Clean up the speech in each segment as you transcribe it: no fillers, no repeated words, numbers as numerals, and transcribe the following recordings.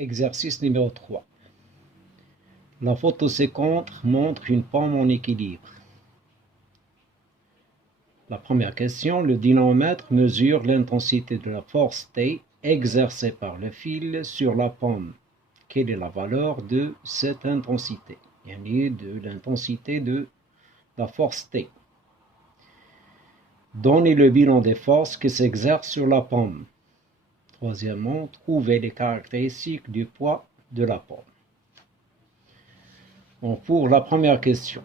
Exercice numéro 3. La photo ci-contre montre une pomme en équilibre. La première question, le dynamomètre mesure l'intensité de la force T exercée par le fil sur la pomme. Quelle est la valeur de cette intensité? De l'intensité de la force T. Donnez le bilan des forces qui s'exercent sur la pomme. Troisièmement, trouvez les caractéristiques du poids de la pomme. Donc pour la première question,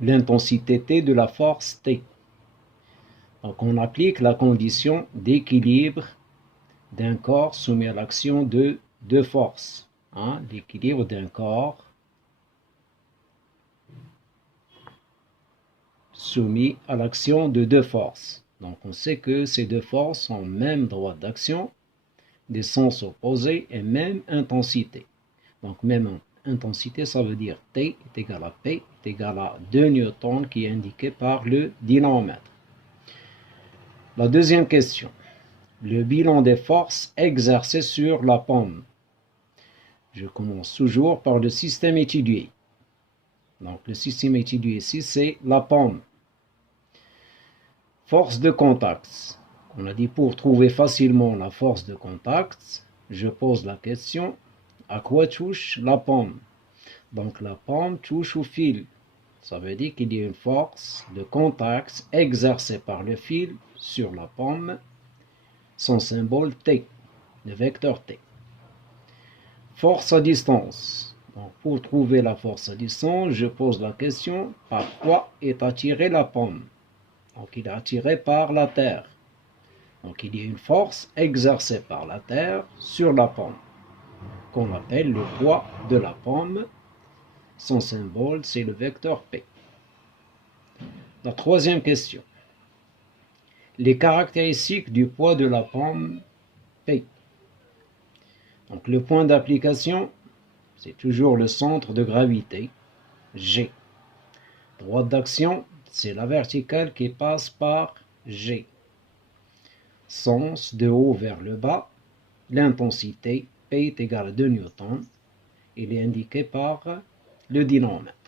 l'intensité T de la force T. Donc on applique la condition d'équilibre d'un corps soumis à l'action de deux forces. L'équilibre d'un corps soumis à l'action de deux forces. Donc on sait que ces deux forces ont même droit d'action, des sens opposés et même intensité. Donc même intensité, ça veut dire T est égal à P est égal à 2 newtons qui est indiqué par le dynamomètre. La deuxième question. Le bilan des forces exercées sur la pomme. Je commence toujours par le système étudié. Donc le système étudié ici, c'est la pomme. Force de contact. On a dit pour trouver facilement la force de contact, je pose la question, à quoi touche la pomme? Donc la pomme touche au fil. Ça veut dire qu'il y a une force de contact exercée par le fil sur la pomme, son symbole T, le vecteur T. Force à distance. Donc pour trouver la force à distance, je pose la question, par quoi est attirée la pomme? Donc il est attiré par la terre. Donc il y a une force exercée par la terre sur la pomme, qu'on appelle le poids de la pomme. Son symbole, c'est le vecteur P. La troisième question. Les caractéristiques du poids de la pomme P. Donc le point d'application, c'est toujours le centre de gravité, G. Droite d'action, c'est la verticale qui passe par G. Sens de haut vers le bas, l'intensité P est égale à 2 newtons. Il est indiqué par le dynamomètre.